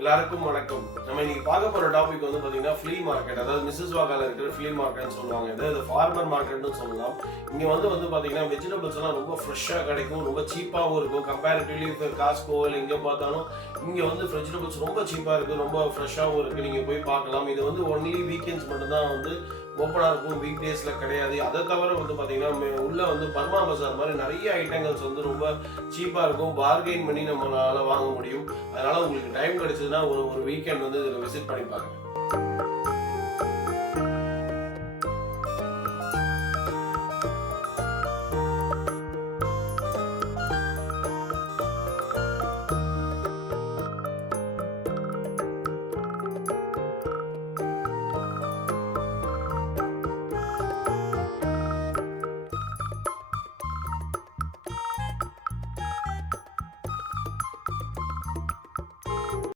எல்லாருக்கும் வணக்கம். நம்ம இன்னைக்கு பார்க்க போற டாபிக் வந்து பாத்தீங்கன்னா ஃப்ளீ மார்க்கெட், அதாவது மிசிஸ்வாகால இருக்கிற ஃப்ளீ மார்க்கெட்னு சொல்லுவாங்க. இது ஃபார்மர் மார்க்கெட்னு சொல்லலாம். இங்க வந்து பாத்தீங்கன்னா வெஜிடபிள்ஸ் எல்லாம் ரொம்ப ஃப்ரெஷ்ஷா கிடைக்கும், ரொம்ப சீப்பாவும் இருக்கும். கம்பேரிட்டிவ்லி காஸ்கோ இல்லை எங்க பார்த்தாலும் இங்க வந்து வெஜிடபிள்ஸ் ரொம்ப சீப்பா இருக்கு, ரொம்ப ஃப்ரெஷ்ஷாவும் இருக்கு. நீங்க போய் பார்க்கலாம். இது வந்து ஒன்லி வீக்கெண்ட்ஸ் மட்டும்தான் வந்து ஓப்பனாக இருக்கும், வீக் டேஸில் கிடையாது. அதை தவிர வந்து பார்த்தீங்கன்னா உள்ள வந்து பர்மா பஜார் மாதிரி நிறைய ஐட்டங்கள்ஸ் வந்து ரொம்ப சீப்பாக இருக்கும், பார்கெயின் பண்ணி நம்மளால் வாங்க முடியும். அதனால் உங்களுக்கு டைம் கிடைச்சதுன்னா ஒரு வீக்கெண்ட் வந்து இதில் விசிட் பண்ணி பாருங்கள்.